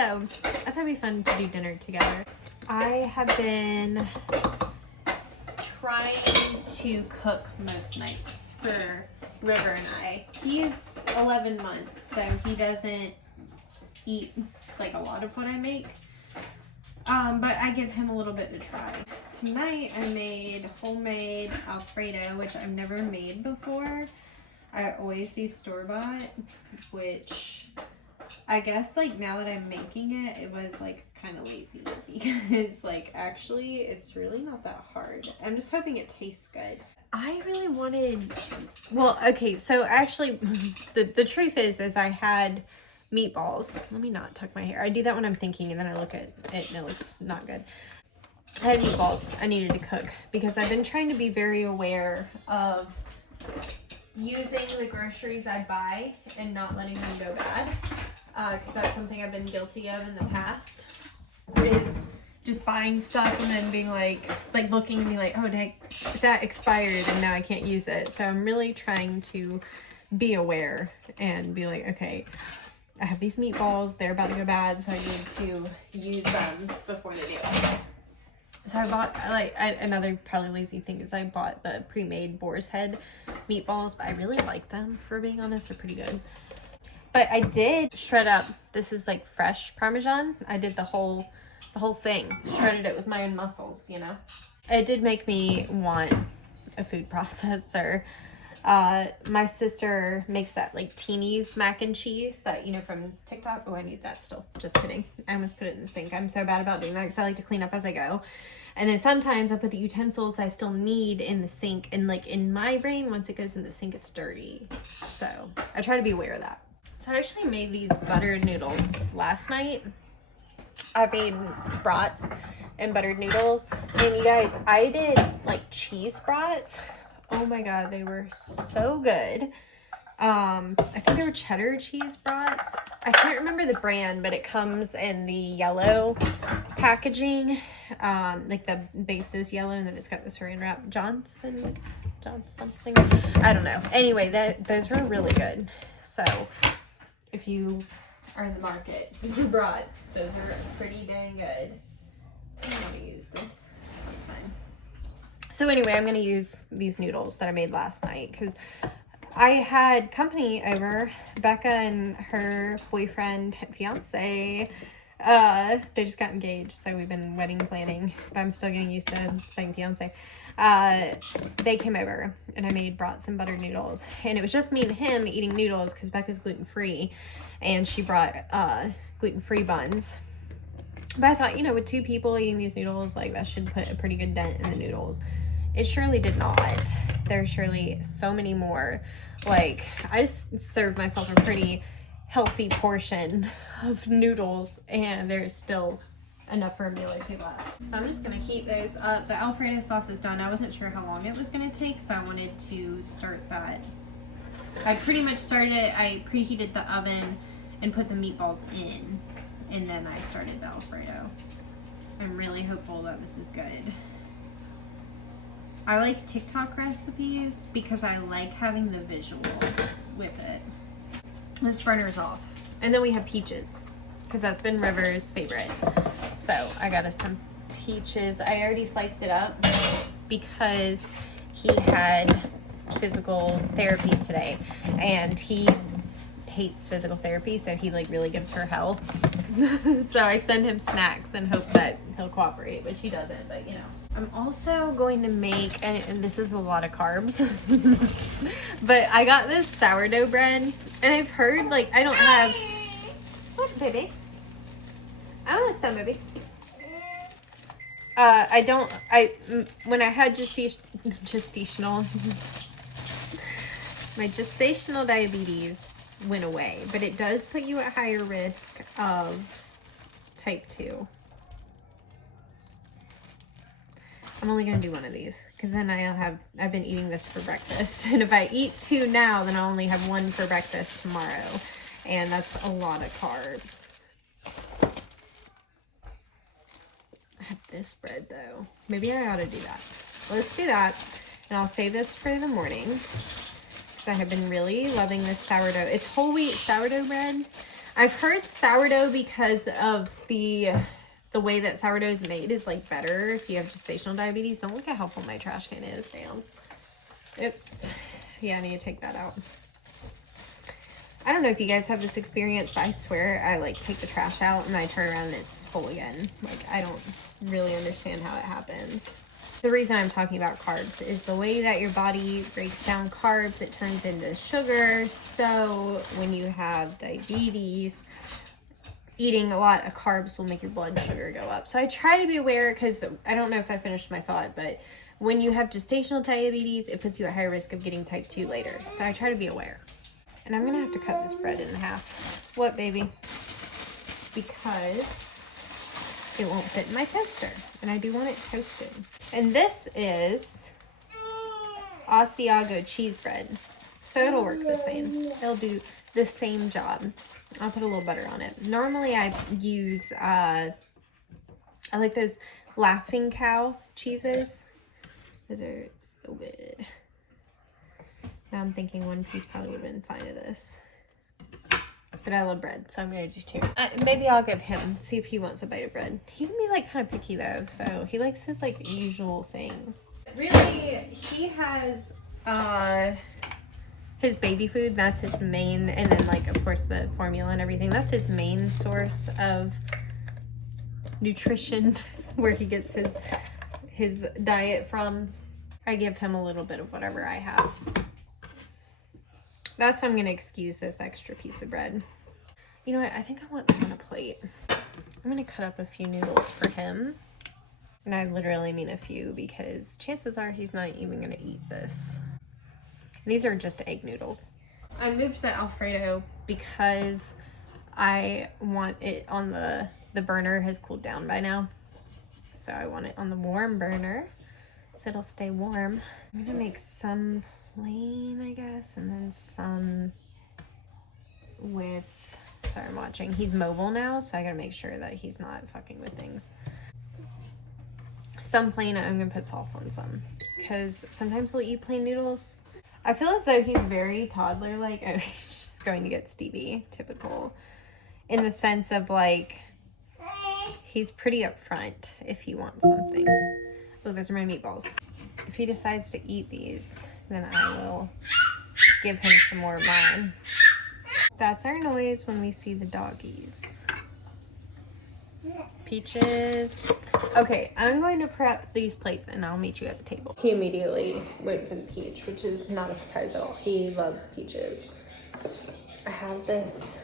So I thought it'd be fun to do dinner together. I have been trying to cook most nights for River and I. He's 11 months, so he doesn't eat like a lot of what I make. But I give him a little bit to try. Tonight I made homemade Alfredo, which I've never made before. I always do store-bought, which I guess like now that I'm making it, it was like kind of lazy because like actually it's really not that hard. I'm just hoping it tastes good. I really wanted, well, okay, so actually the truth is I had meatballs. Let me not tuck my hair. I do that when I'm thinking and then I look at it and it looks not good. I had meatballs I needed to cook because I've been trying to be very aware of using the groceries I buy and not letting them go bad. Because that's something I've been guilty of in the past, is just buying stuff and then being like looking at me like, oh dang, that expired and now I can't use it. So I'm really trying to be aware and be like, okay, I have these meatballs, they're about to go bad, so I need to use them before they do. So I bought, another probably lazy thing is I bought the pre-made Boar's Head meatballs, but I really like them, for being honest. They're pretty good. But I did shred up, this is like fresh Parmesan. I did the whole thing, shredded it with my own muscles, you know. It did make me want a food processor. My sister makes that like Teeny's mac and cheese that, you know, from TikTok. Oh, I need that still. Just kidding. I almost put it in the sink. I'm so bad about doing that because I like to clean up as I go. And then sometimes I put the utensils I still need in the sink. And like in my brain, once it goes in the sink, it's dirty. So I try to be aware of that. So I actually made these buttered noodles last night. I made brats and buttered noodles. And you guys, I did like cheese brats. Oh my god, they were so good. I think they were cheddar cheese brats. I can't remember the brand, but it comes in the yellow packaging. Like the base is yellow and then it's got the saran wrap. Johnson something. I don't know. Anyway, those were really good. So if you are in the market for brats, those are pretty dang good. I'm gonna use this. Fine. So anyway, I'm going to use these noodles that I made last night because I had company over. Becca and her boyfriend, fiance, they just got engaged, so we've been wedding planning, but I'm still getting used to saying fiance. They came over and I made brats and buttered noodles, and it was just me and him eating noodles because Becca's gluten-free and she brought gluten-free buns. But I thought, you know, with 2 people eating these noodles, like that should put a pretty good dent in the noodles. It surely did not. There's surely so many more. Like, I just served myself a pretty healthy portion of noodles, and there's still enough for a meal or 2 left. So I'm just gonna heat those up. The Alfredo sauce is done. I wasn't sure how long it was gonna take, so I wanted to start that. I pretty much started it. I preheated the oven and put the meatballs in, and then I started the Alfredo. I'm really hopeful that this is good. I like TikTok recipes because I like having the visual with it. This burner's off. And then we have peaches because that's been River's favorite. So I got us some peaches. I already sliced it up because he had physical therapy today and he hates physical therapy, so he like really gives her hell. So I send him snacks and hope that he'll cooperate, which he doesn't, but you know. I'm also going to make, and this is a lot of carbs, but I got this sourdough bread, and I've heard, like, I don't have, what, baby? I want this, baby. When I had my gestational diabetes went away, but it does put you at higher risk of type 2. I'm only gonna do one of these because then I've been eating this for breakfast, and if I eat 2 now, then I'll only have 1 for breakfast tomorrow, and that's a lot of carbs. I have this bread though. Maybe I ought to do that. Let's do that, and I'll save this for the morning because I have been really loving this sourdough. It's whole wheat sourdough bread. I've heard sourdough, because of the way that sourdough is made, is like better if you have gestational diabetes. Don't look at how full my trash can is. Damn. Oops. Yeah, I need to take that out. I don't know if you guys have this experience, but I swear I like take the trash out and I turn around and it's full again. Like, I don't really understand how it happens. The reason I'm talking about carbs is the way that your body breaks down carbs, it turns into sugar. So when you have diabetes, eating a lot of carbs will make your blood sugar go up. So I try to be aware, because I don't know if I finished my thought, but when you have gestational diabetes, it puts you at higher risk of getting type 2 later. So I try to be aware. And I'm going to have to cut this bread in half. What, baby? Because it won't fit in my toaster. And I do want it toasted. And this is Asiago cheese bread. So it'll work the same. It'll do the same job. I'll put a little butter on it. Normally I use, I like those Laughing Cow cheeses. Those are so good. Now I'm thinking one piece probably would have been fine of this. But I love bread, so I'm going to do 2. Maybe I'll give him, see if he wants a bite of bread. He can be like kind of picky though, so he likes his like usual things. Really, he has his baby food, that's his main, and then like of course the formula and everything, that's his main source of nutrition, where he gets his diet from. I give him a little bit of whatever I have. That's how I'm gonna excuse this extra piece of bread. You know what, I think I want this on a plate. I'm gonna cut up a few noodles for him. And I literally mean a few, because chances are he's not even gonna eat this. These are just egg noodles. I moved the Alfredo because I want it on the burner has cooled down by now. So I want it on the warm burner so it'll stay warm. I'm gonna make some plain, I guess, and then some with, sorry, I'm watching. He's mobile now, so I gotta make sure that he's not fucking with things. Some plain, I'm gonna put sauce on some, because sometimes he'll eat plain noodles. I feel as though he's very toddler-like. Oh, he's just going to get Stevie, typical. In the sense of like, he's pretty upfront if he wants something. Oh, those are my meatballs. If he decides to eat these, then I will give him some more of mine. That's our noise when we see the doggies. Peaches. Okay, I'm going to prep these plates and I'll meet you at the table. He immediately went for the peach, which is not a surprise at all. He loves peaches. I have this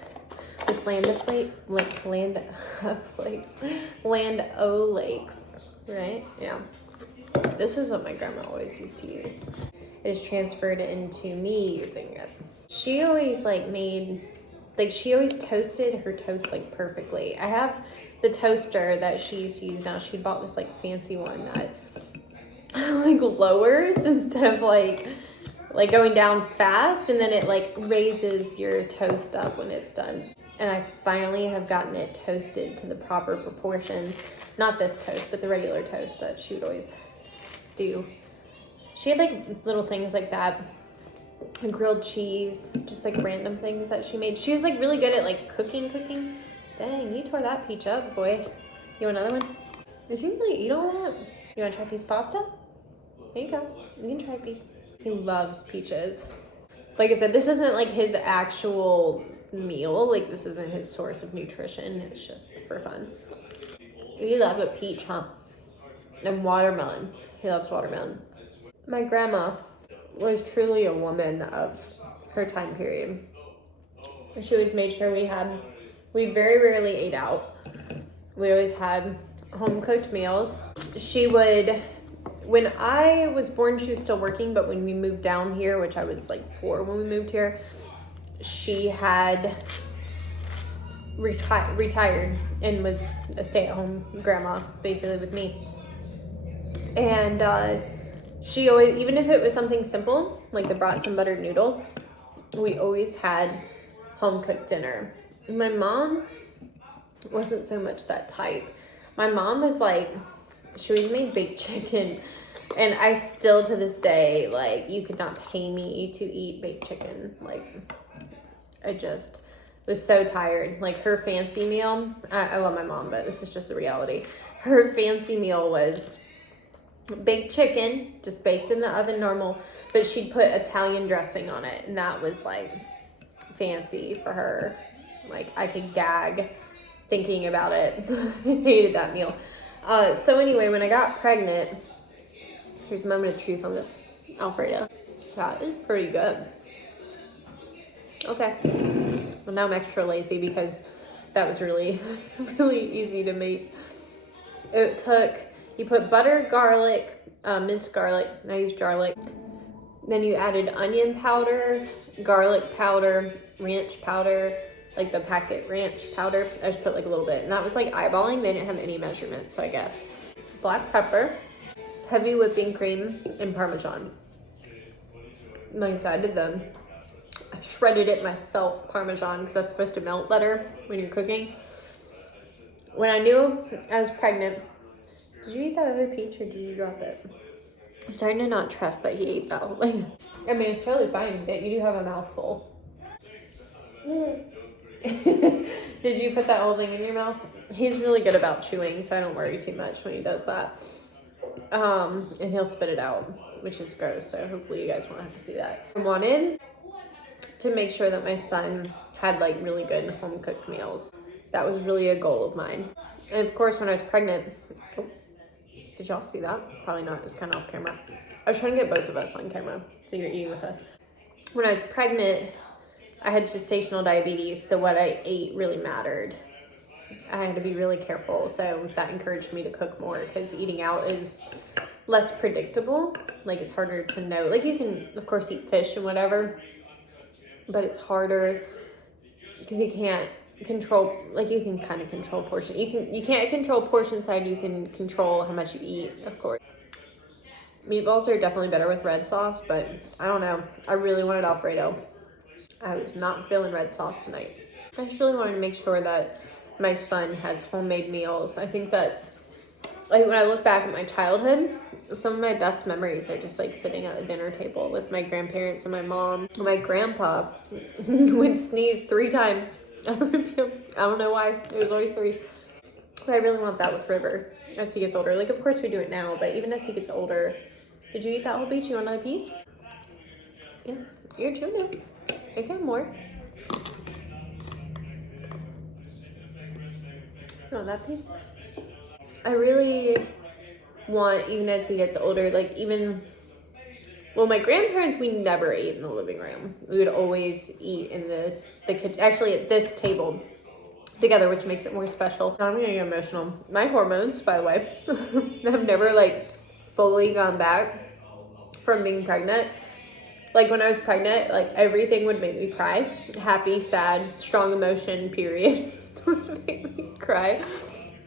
Land O'Lakes, right? Yeah. This is what my grandma always used to use. It is transferred into me using it. She always she always toasted her toast like perfectly. I have the toaster that she used to use now. She bought this like fancy one that like lowers instead of like going down fast, and then it like raises your toast up when it's done. And I finally have gotten it toasted to the proper proportions. Not this toast, but the regular toast that she would always do. She had like little things like that, like grilled cheese, just like random things that she made. She was like really good at like cooking. Dang, you tore that peach up, boy. You want another one? Did you really eat all that? You want to try a piece of pasta? There you go. You can try a piece. He loves peaches. Like I said, this isn't like his actual meal. Like this isn't his source of nutrition. It's just for fun. You love a peach, huh? And watermelon. He loves watermelon. My grandma was truly a woman of her time period. She always made sure we very rarely ate out. We always had home cooked meals. She would, when I was born, she was still working, but when we moved down here, which I was like 4 when we moved here, she had retired and was a stay-at-home grandma, basically, with me. And she always, even if it was something simple, like the brats and buttered noodles, we always had home-cooked dinner. My mom wasn't so much that type. My mom was like, she always made baked chicken. And I still, to this day, like, you could not pay me to eat baked chicken. Like, was so tired. Like her fancy meal, I love my mom, but this is just the reality. Her fancy meal was baked chicken, just baked in the oven normal, but she'd put Italian dressing on it, and that was like fancy for her. Like I could gag thinking about it. Hated that meal. So anyway, when I got pregnant, here's a moment of truth on this Alfredo. That is pretty good. Okay. Well, now I'm extra lazy because that was really, really easy to make. It took, you put butter, garlic, minced garlic. I used garlic. Then you added onion powder, garlic powder, ranch powder, like the packet ranch powder. I just put like a little bit. And that was like eyeballing. They didn't have any measurements, so I guess. Black pepper, heavy whipping cream, and Parmesan. Like I did them. I shredded it myself, Parmesan, because that's supposed to melt better when you're cooking. When I knew I was pregnant, did you eat that other peach or did you drop it? I'm starting to not trust that he ate that whole thing. I mean, it's totally fine, but you do have a mouthful. Did you put that whole thing in your mouth? He's really good about chewing, so I don't worry too much when he does that. And he'll spit it out, which is gross, so hopefully you guys won't have to see that. I wanted to make sure that my son had like really good home cooked meals. That was really a goal of mine. And of course, when I was pregnant, did y'all see that? Probably not, it's kind of off camera. I was trying to get both of us on camera, so you're eating with us. When I was pregnant, I had gestational diabetes, so what I ate really mattered. I had to be really careful, so that encouraged me to cook more because eating out is less predictable. Like it's harder to know. Like you can, of course, eat fish and whatever, but it's harder because you can't control, like you can kind of control portion. You can't control portion size, you can control how much you eat, of course. Meatballs are definitely better with red sauce, but I don't know. I really wanted Alfredo. I was not feeling red sauce tonight. I just really wanted to make sure that my son has homemade meals. I think that's, like when I look back at my childhood, some of my best memories are just like sitting at the dinner table with my grandparents and my mom. My grandpa would sneeze 3 times. I don't know why, it was always 3. But I really want that with River as he gets older. Like of course we do it now, but even as he gets older. Did you eat that whole peach? You want another piece? Yeah, you're chewing it. I got more. No, that piece. I really want, even as he gets older, like even, well, my grandparents, we never ate in the living room. We would always eat in the kitchen, actually at this table together, which makes it more special. I'm gonna get emotional. My hormones, by the way, have never like fully gone back from being pregnant. Like when I was pregnant, like everything would make me cry. Happy, sad, strong emotion, period. Would make me cry.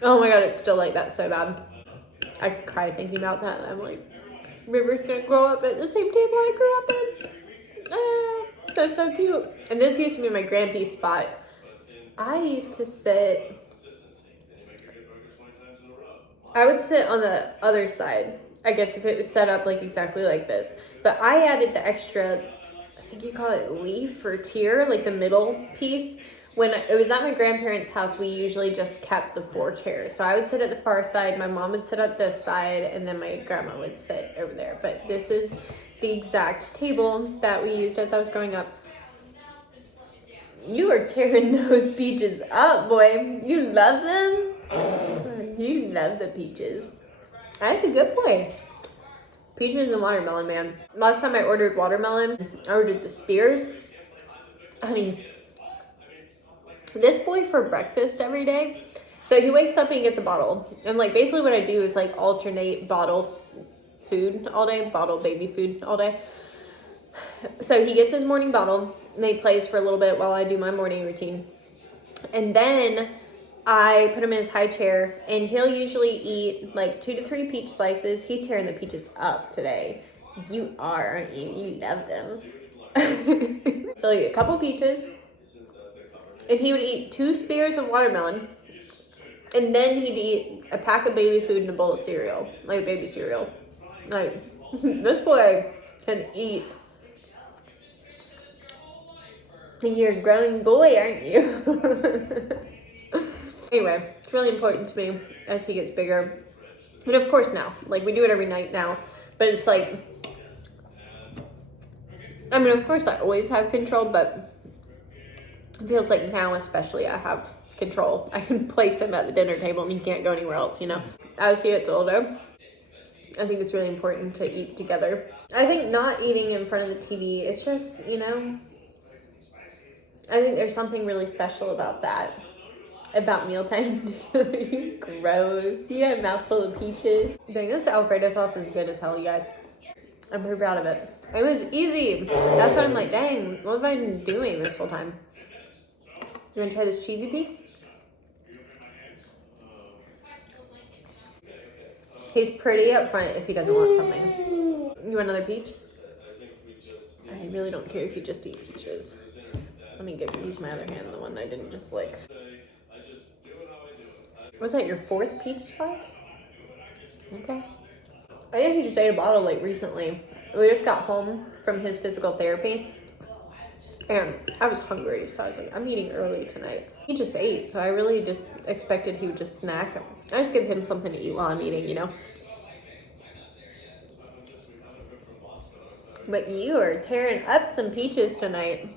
Oh my god, it's still like that so bad. I could cry thinking about that. I'm like, River's gonna grow up at the same table I grew up in. Ah, that's so cute. And this used to be my grandpa's spot. I used to sit, I would sit on the other side. I guess if it was set up like exactly like this. But I added the extra, I think you call it leaf or tier, like the middle piece. When it was at my grandparents' house, we usually just kept the 4 chairs. So I would sit at the far side, my mom would sit at this side, and then my grandma would sit over there. But this is the exact table that we used as I was growing up. You are tearing those peaches up, boy. You love them? You love the peaches. That's a good boy. Peaches and watermelon, man. Last time I ordered watermelon, I ordered the spears. Honey, this boy for breakfast every day. So he wakes up and he gets a bottle. And like basically what I do is like alternate bottle food all day, bottle baby food all day. So he gets his morning bottle and he plays for a little bit while I do my morning routine. And then I put him in his high chair and he'll usually eat like 2 to 3 peach slices. He's tearing the peaches up today. You are, aren't you? You love them. So a couple peaches. And he would eat 2 spears of watermelon. And then he'd eat a pack of baby food and a bowl of cereal. Like baby cereal. Like, this boy can eat. You're a growing boy, aren't you? Anyway, it's really important to me as he gets bigger. But of course now, like we do it every night now, but it's like, I mean, of course I always have control, but it feels like now especially I have control. I can place him at the dinner table and he can't go anywhere else, you know? As he gets older, I think it's really important to eat together. I think not eating in front of the TV, it's just, you know, I think there's something really special about that. About mealtime. Gross. You had a mouthful of peaches. Dang, this Alfredo sauce is good as hell, you guys. I'm pretty proud of it. It was easy. That's why I'm like, dang, what have I been doing this whole time? You want to try this cheesy piece? He's pretty upfront if he doesn't want something. You want another peach? I really don't care if you just eat peaches. Let me use my other hand, the one I didn't just lick. Was that your 4th peach slice? Okay. I think he just ate a bottle like recently. We just got home from his physical therapy and I was hungry, so I was like, I'm eating early tonight. He just ate, so I really just expected he would just snack. I just give him something to eat while I'm eating, you know? But you are tearing up some peaches tonight.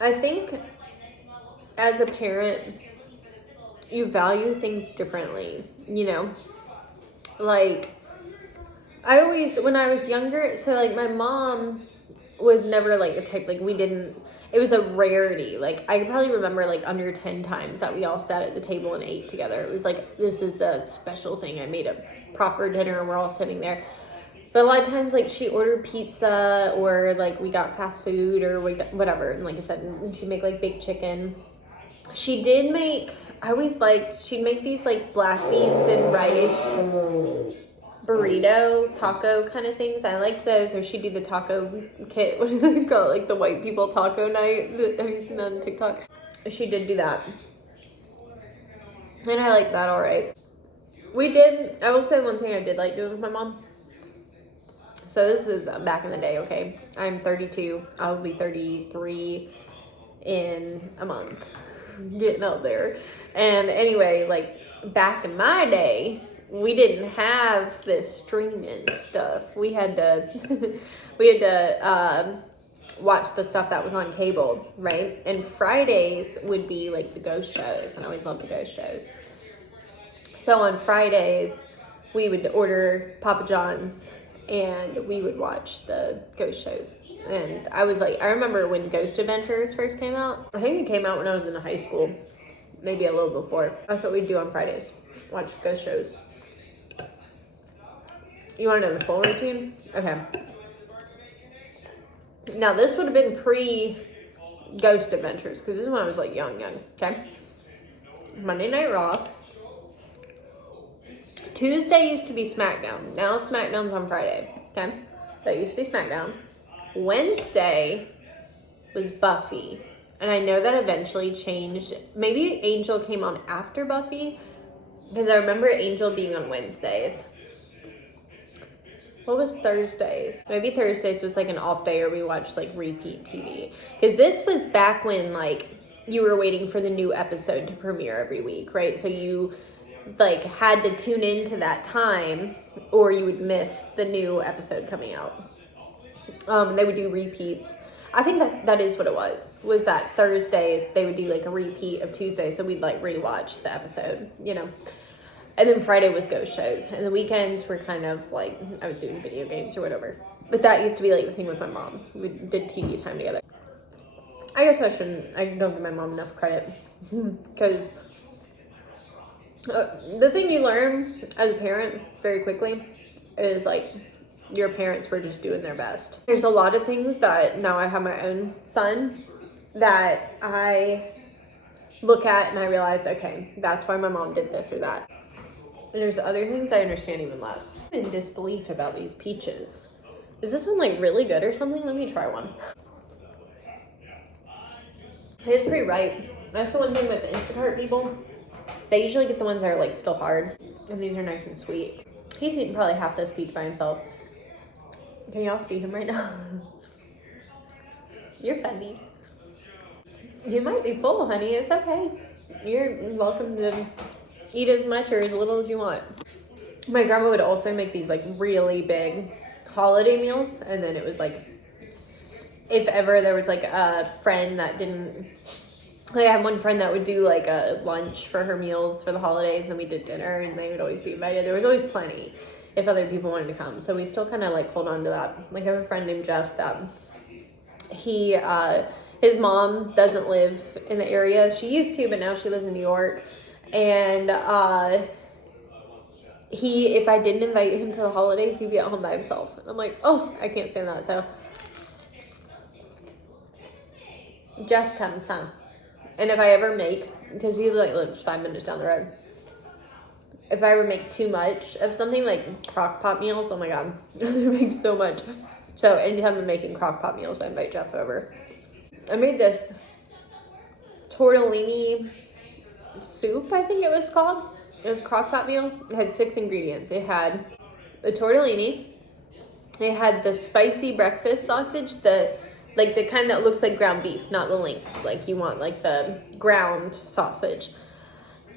I think as a parent, you value things differently, you know? Like, I always, when I was younger, so like my mom was never like the type, like we didn't, it was a rarity. Like I probably remember like under 10 times that we all sat at the table and ate together. It was like, this is a special thing. I made a proper dinner and we're all sitting there. But a lot of times like she ordered pizza or like we got fast food or whatever. And like I said, she'd make like baked chicken. She did make, I always liked, she'd make these like black beans and rice burrito, taco kind of things. I liked those. Or she'd do the taco kit, what do they call it? Like the white people taco night. Have you seen that on TikTok? She did do that. And I liked that all right. We did, I will say one thing I did like doing with my mom. So this is back in the day, okay? I'm 32. I'll be 33 in a month. Getting up there. And anyway, like back in my day, we didn't have this streaming stuff. We had to watch the stuff that was on cable, right? And Fridays would be like the ghost shows, and I always loved the ghost shows. So on Fridays, we would order Papa John's and we would watch the ghost shows. And I was like, I remember when Ghost Adventures first came out. I think it came out when I was in high school, maybe a little before. That's what we'd do on Fridays, watch ghost shows. You want to know the full routine? Okay. Now this would have been pre-Ghost Adventures, because this is when I was like young, okay? Monday Night Raw. Tuesday used to be SmackDown. Now SmackDown's on Friday, okay? That used to be SmackDown. Wednesday was Buffy. And I know that eventually changed. Maybe Angel came on after Buffy, because I remember Angel being on Wednesdays. What was Thursdays? Maybe Thursdays was like an off day, or we watched like repeat TV. Because this was back when like you were waiting for the new episode to premiere every week, right? So you like had to tune into that time or you would miss the new episode coming out. They would do repeats. I think that is what it was that Thursdays they would do like a repeat of Tuesday, so we'd like rewatch the episode, you know. And then Friday was ghost shows, and the weekends were kind of like I was doing video games or whatever. But that used to be like the thing with my mom. We did TV time together. I guess I don't give my mom enough credit, because the thing you learn as a parent very quickly is like your parents were just doing their best. There's a lot of things that now I have my own son that I look at and I realize, okay, that's why my mom did this or that. And there's other things I understand even less. I'm in disbelief about these peaches. Is this one like really good or something? Let me try one. It's pretty ripe. That's the one thing with the Instacart people. They usually get the ones that are like still hard, and these are nice and sweet. He's eating probably half this peach by himself. Can y'all see him right now? You're funny. You might be full, honey. It's okay. You're welcome to eat as much or as little as you want. My grandma would also make these like really big holiday meals, and then it was like, if ever there was like a friend that didn't, like I had one friend that would do like a lunch for her meals for the holidays, and then we did dinner, and they would always be invited. There was always plenty if other people wanted to come, so we still kind of like hold on to that. Like I have a friend named Jeff that he his mom doesn't live in the area. She used to, but now she lives in New York, and he, if I didn't invite him to the holidays, he'd be at home by himself. And I'm like, oh, I can't stand that. So Jeff comes, huh? And if I ever make, because he like lives 5 minutes down the road, if I ever make too much of something like crock pot meals, oh my god, I make so much. So anytime I'm making crock pot meals, I invite Jeff over. I made this tortellini soup, I think it was called. It was a crock pot meal. It had 6 ingredients. It had the tortellini. It had the spicy breakfast sausage, the kind that looks like ground beef, not the links. Like you want like the ground sausage.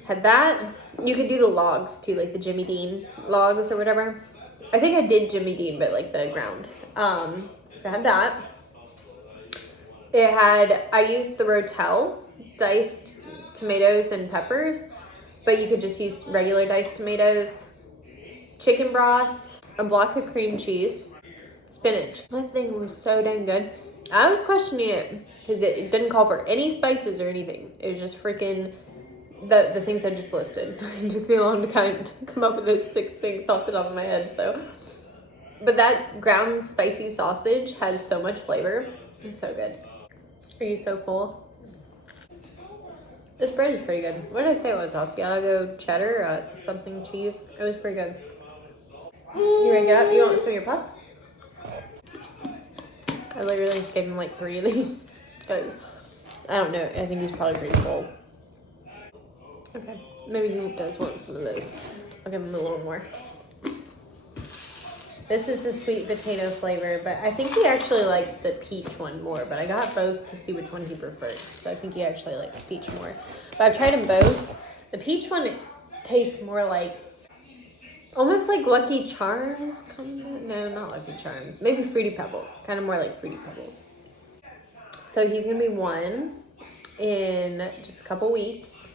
Had that. You could do the logs too, like the Jimmy Dean logs or whatever. I think I did Jimmy Dean, but like the ground. So I had that. It had, I used the Rotel diced tomatoes and peppers, but you could just use regular diced tomatoes, chicken broth, a block of cream cheese, spinach. That thing was so dang good. I was questioning it because it didn't call for any spices or anything. It was just freaking the things I just listed. It took me a long time to come up with those 6 things off the top of my head. So, but that ground spicy sausage has so much flavor. It's so good. Are you so full? This bread is pretty good. What did I say it was? Asiago cheddar, something cheese. It was pretty good. You ready to get up? You want some of your puffs? I literally just gave him like 3 of these. Because I don't know. I think he's probably pretty full. Okay. Maybe he does want some of those. I'll give him a little more. This is the sweet potato flavor, but I think he actually likes the peach one more, but I got both to see which one he preferred. So I think he actually likes peach more. But I've tried them both. The peach one tastes more like, almost like Lucky Charms, kind of. No, not Lucky Charms. Maybe Fruity Pebbles. Kind of more like Fruity Pebbles. So he's going to be 1 in just a couple weeks.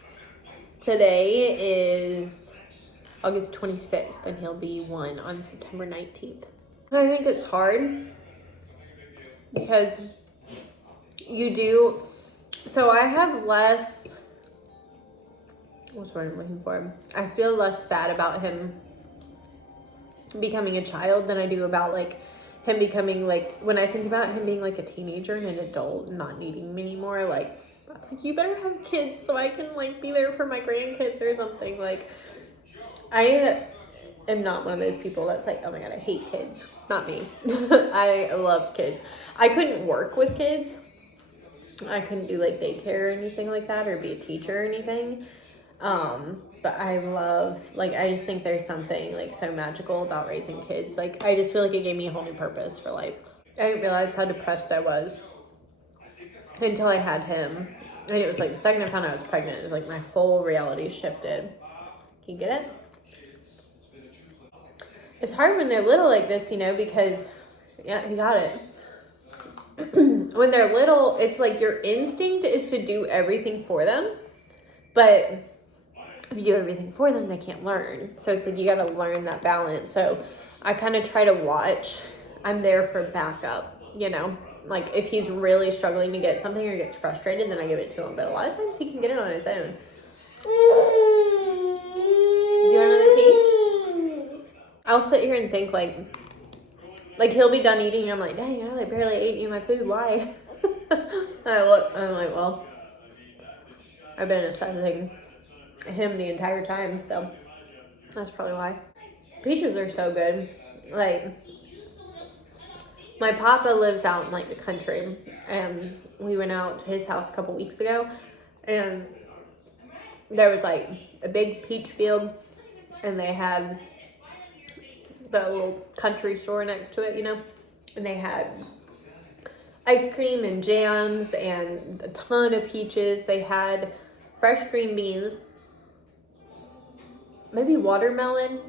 Today is August 26th, and he'll be 1 on September 19th. I think it's hard because you do, so I have less, what's the word I'm looking for? I feel less sad about him becoming a child than I do about like him becoming like, when I think about him being like a teenager and an adult and not needing me anymore, like, you better have kids so I can like be there for my grandkids or something. Like, I am not one of those people that's like, oh my god, I hate kids. Not me. I love kids. I couldn't work with kids. I couldn't do like daycare or anything like that, or be a teacher or anything. But I love, like, I just think there's something like so magical about raising kids. Like, I just feel like it gave me a whole new purpose for life. I didn't realize how depressed I was until I had him. And it was like the second I found out I was pregnant, it was like my whole reality shifted. Can you get it? It's hard when they're little like this, you know, because, yeah, he got it. When they're little, it's like your instinct is to do everything for them. But if you do everything for them, they can't learn. So it's like you got to learn that balance. So I kind of try to watch. I'm there for backup, you know. Like, if he's really struggling to get something or gets frustrated, then I give it to him. But a lot of times he can get it on his own. Do you want another peach? I'll sit here and think, like he'll be done eating, and I'm like, dang, I barely ate you my food. Why? And I look, and I'm like, well, I've been assessing him the entire time, so that's probably why. Peaches are so good. Like, my papa lives out in like the country, and we went out to his house a couple weeks ago, and there was like a big peach field, and they had the little country store next to it, you know, and they had ice cream and jams and a ton of peaches. They had fresh green beans, maybe watermelon.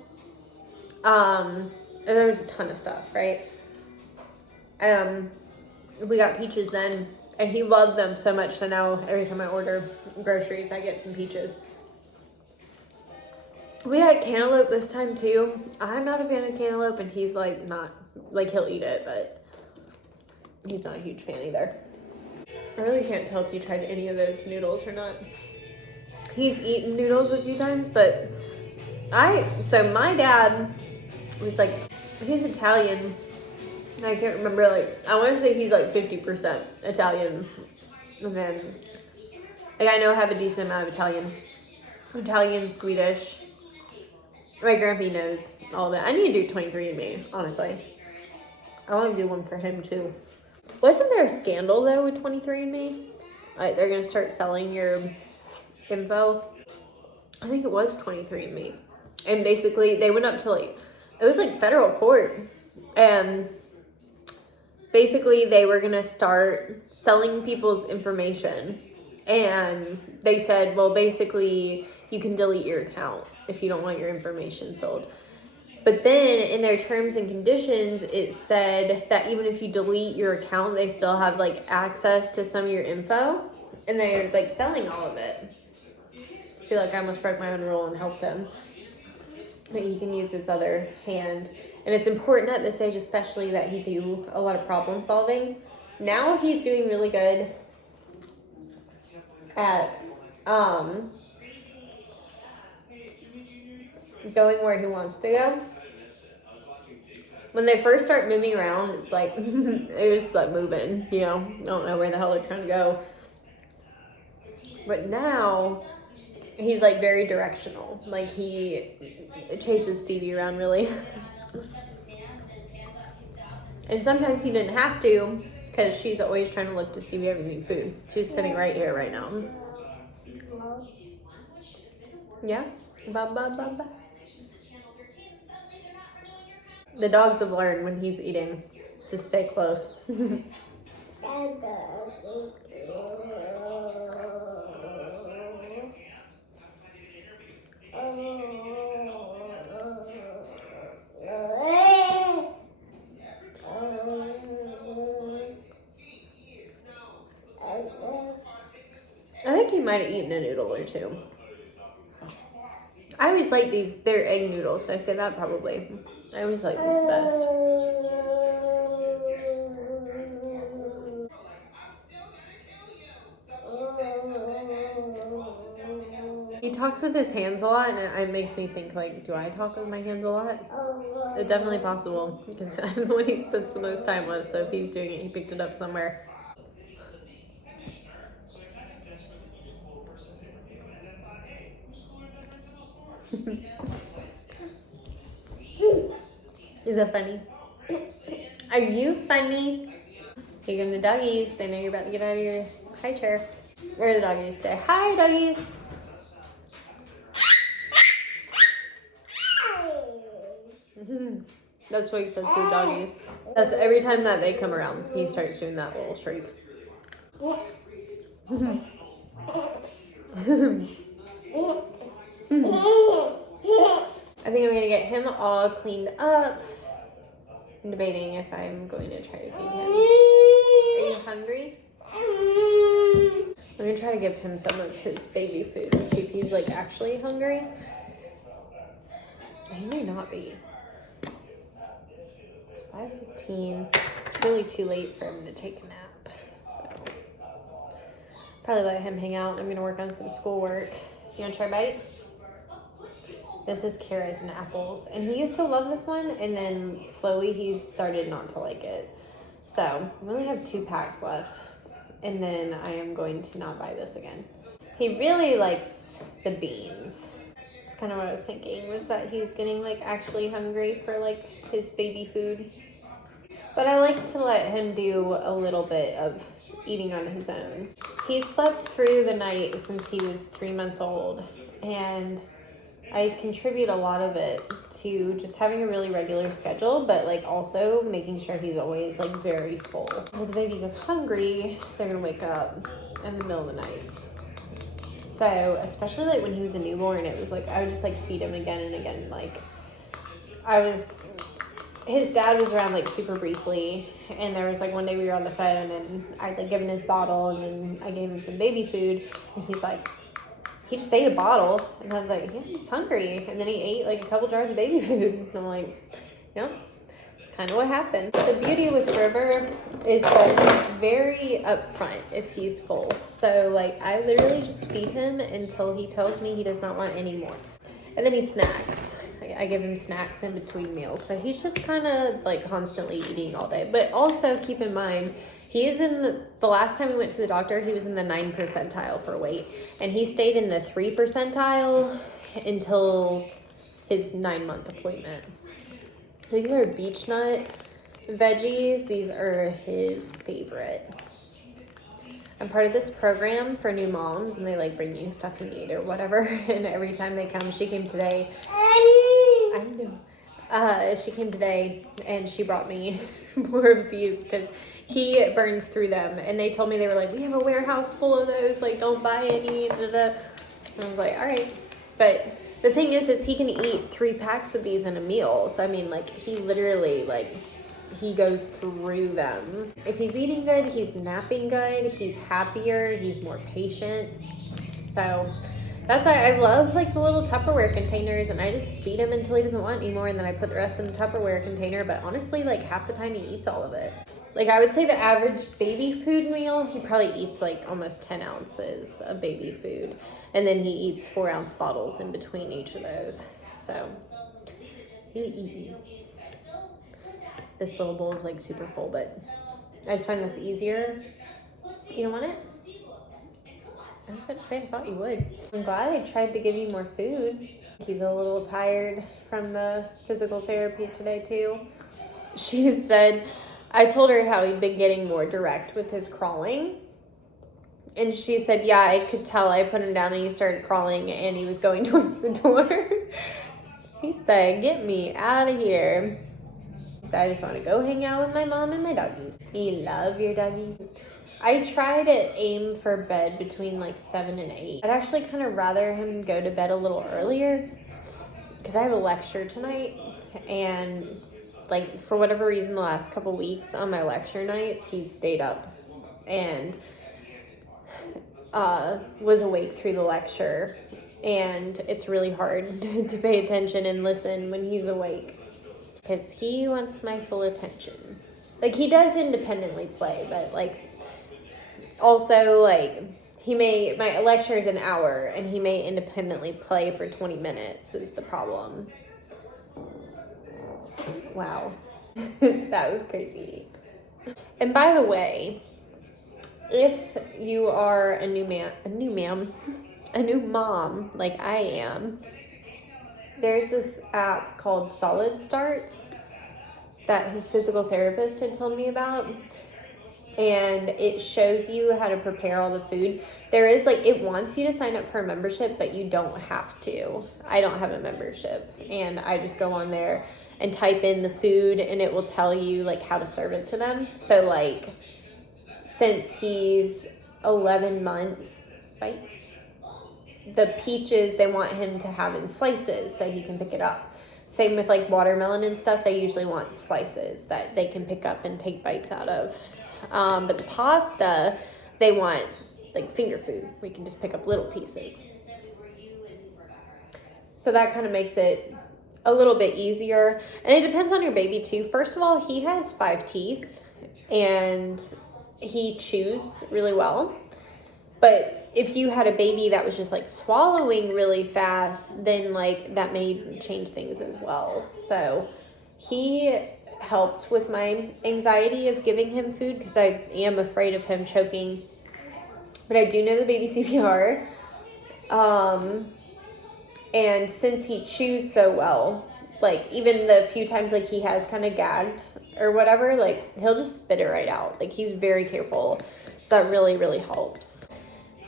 And there was a ton of stuff, right? We got peaches then, and he loved them so much, so now every time I order groceries, I get some peaches. We had cantaloupe this time too. I'm not a fan of cantaloupe, and he's like not, like he'll eat it, but he's not a huge fan either. I really can't tell if you tried any of those noodles or not. He's eaten noodles a few times, but so my dad was like, he's Italian. I can't remember, like, I want to say he's like 50% Italian. And then, like, I know I have a decent amount of Italian, Swedish. My grandpa knows all that. I need to do 23andMe, honestly. I want to do one for him, too. Wasn't there a scandal, though, with 23andMe? Like, they're going to start selling your info. I think it was 23andMe. And basically, they went up to, like, it was, like, federal court. And basically, they were going to start selling people's information. And they said, well, basically, you can delete your account if you don't want your information sold. But then in their terms and conditions, it said that even if you delete your account, they still have like access to some of your info. And they're like selling all of it. I feel like I almost broke my own rule and helped him. But he can use his other hand. And it's important at this age, especially, that he do a lot of problem solving. Now he's doing really good at going where he wants to go. When they first start moving around, it's like they're just like moving, you know, don't know where the hell they're trying to go. But now he's like very directional. Like he chases Stevie around really. And sometimes he didn't have to, because she's always trying to look to see if we have any food. She's sitting right here right now. Yeah? Ba, ba, ba, ba. The dogs have learned when he's eating to stay close. I think he might have eaten a noodle or two. I always like these, they're egg noodles. I say that probably. I always like these best. He talks with his hands a lot, and it makes me think, like, do I talk with my hands a lot? It's definitely possible, because I'm the one he spends the most time with, so if he's doing it, he picked it up somewhere. Is that funny? Are you funny? Here come the doggies. They know you're about to get out of your high chair. Where are the doggies? Say hi, doggies. That's what he says to the doggies. That's every time that they come around, he starts doing that little shriek. I think I'm gonna get him all cleaned up. I'm debating if I'm going to try to feed him. Are you hungry? I'm gonna try to give him some of his baby food and see if he's like actually hungry. He may not be. It's 5:15. It's really too late for him to take a nap. So probably let him hang out. I'm gonna work on some schoolwork. You wanna try a bite? This is carrots and apples. And he used to love this one, and then slowly he started not to like it. So we only have 2 packs left, and then I am going to not buy this again. He really likes the beans. It's kind of what I was thinking, was that he's getting like actually hungry for like his baby food. But I like to let him do a little bit of eating on his own. He slept through the night since he was 3 months old, and I contribute a lot of it to just having a really regular schedule, but like also making sure he's always like very full. If the babies are hungry, they're gonna wake up in the middle of the night. So especially like when he was a newborn, it was like I would just like feed him again and again. Like his dad was around like super briefly, and there was like one day we were on the phone and I'd like given his bottle and then I gave him some baby food and he's like, he just ate a bottle, and I was like, yeah, he's hungry. And then he ate like a couple jars of baby food. And I'm like, yeah, it's kind of what happens. The beauty with River is that he's very upfront if he's full. So like I literally just feed him until he tells me he does not want any more. And then he snacks. I give him snacks in between meals. So he's just kind of like constantly eating all day. But also keep in mind, he is in the last time we went to the doctor, he was in the 9th percentile for weight. And he stayed in the 3 percentile until his 9-month appointment. These are beech nut veggies. These are his favorite. I'm part of this program for new moms, and they like bring you stuff you need or whatever. And every time they come, she came today. I know. She came today and she brought me more of these because he burns through them. And they told me, they were like, we have a warehouse full of those. Like, don't buy any. Da, da, da. And I was like, all right. But the thing is he can eat 3 packs of these in a meal. So, I mean, like, he literally, like, he goes through them. If he's eating good, he's napping good, he's happier, he's more patient. So that's why I love like the little Tupperware containers, and I just feed him until he doesn't want anymore, and then I put the rest in the Tupperware container. But honestly, like half the time he eats all of it. Like I would say the average baby food meal, he probably eats like almost 10 ounces of baby food. And then he eats 4-ounce bottles in between each of those. So he's eating. This little bowl is like super full, but I just find this easier. You don't want it? I was about to say, I thought you would. I'm glad I tried to give you more food. He's a little tired from the physical therapy today too. She said, I told her how he'd been getting more direct with his crawling. And she said, yeah, I could tell. I put him down and he started crawling and he was going towards the door. He said, get me out of here. So I just want to go hang out with my mom and my doggies. You love your doggies. I try to aim for bed between like 7 and 8. I'd actually kind of rather him go to bed a little earlier because I have a lecture tonight, and like for whatever reason the last couple weeks on my lecture nights he's stayed up and was awake through the lecture, and it's really hard to pay attention and listen when he's awake. Because he wants my full attention. Like, he does independently play, but, like, also, like, my lecture is an hour, and he may independently play for 20 minutes is the problem. Wow. That was crazy. And by the way, if you are a new mom, like I am, there's this app called Solid Starts that his physical therapist had told me about, and it shows you how to prepare all the food. There is like, it wants you to sign up for a membership, but you don't have to. I don't have a membership, and I just go on there and type in the food, and it will tell you like how to serve it to them. So like, since he's 11 months, right? The peaches they want him to have in slices so he can pick it up. Same with like watermelon and stuff, they usually want slices that they can pick up and take bites out of. But the pasta, they want like finger food. We can just pick up little pieces. So that kind of makes it a little bit easier. And it depends on your baby too. First of all, he has 5 teeth and he chews really well. But if you had a baby that was just like swallowing really fast, then like that may change things as well. So he helped with my anxiety of giving him food because I am afraid of him choking. But I do know the baby CPR. And since he chews so well, like even the few times like he has kind of gagged or whatever, like he'll just spit it right out. Like he's very careful. So that really, really helps.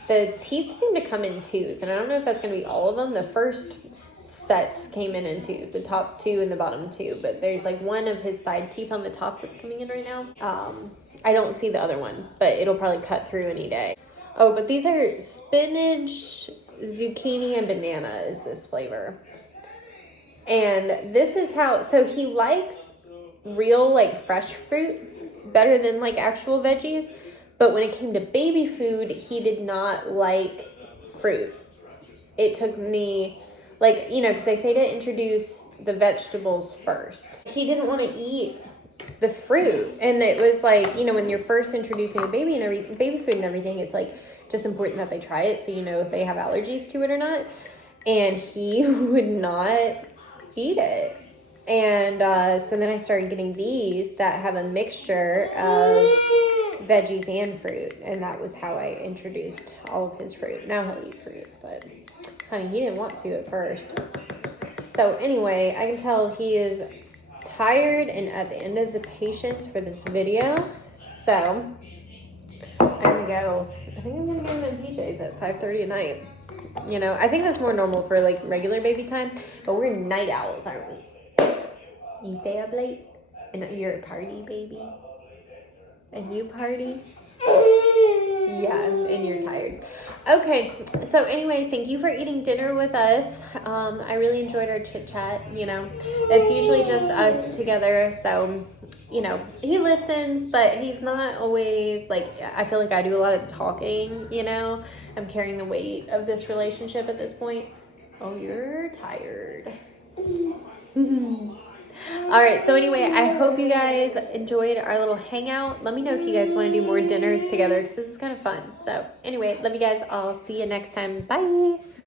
The teeth seem to come in twos, and I don't know if that's going to be all of them. The first sets came in twos, the top 2 and the bottom 2, but there's like one of his side teeth on the top that's coming in right now. I don't see the other one, but it'll probably cut through any day. Oh, but these are spinach, zucchini, and banana is this flavor. And this is how, so he likes real like fresh fruit better than like actual veggies, but when it came to baby food, he did not like fruit. It took me, like, you know, because they say to introduce the vegetables first. He didn't want to eat the fruit. And it was like, you know, when you're first introducing a baby and baby food and everything, it's like just important that they try it so you know if they have allergies to it or not. And he would not eat it. And so then I started getting these that have a mixture of veggies and fruit, and that was how I introduced all of his fruit. Now he'll eat fruit, but honey, he didn't want to at first. So anyway, I can tell he is tired and at the end of the patience for this video. So I'm gonna go, I think I'm gonna get him in PJs at 5:30 at night. You know, I think that's more normal for like regular baby time, but we're night owls, aren't we? You stay up late and you're a party baby. And you party? Yeah, and you're tired. Okay, so anyway, thank you for eating dinner with us. I really enjoyed our chit chat. You know, it's usually just us together. So, you know, he listens, but he's not always like, I feel like I do a lot of the talking, you know. I'm carrying the weight of this relationship at this point. Oh, you're tired. All right, so anyway, I hope you guys enjoyed our little hangout. Let me know if you guys want to do more dinners together because this is kind of fun. So anyway, love you guys. I'll see you next time. Bye.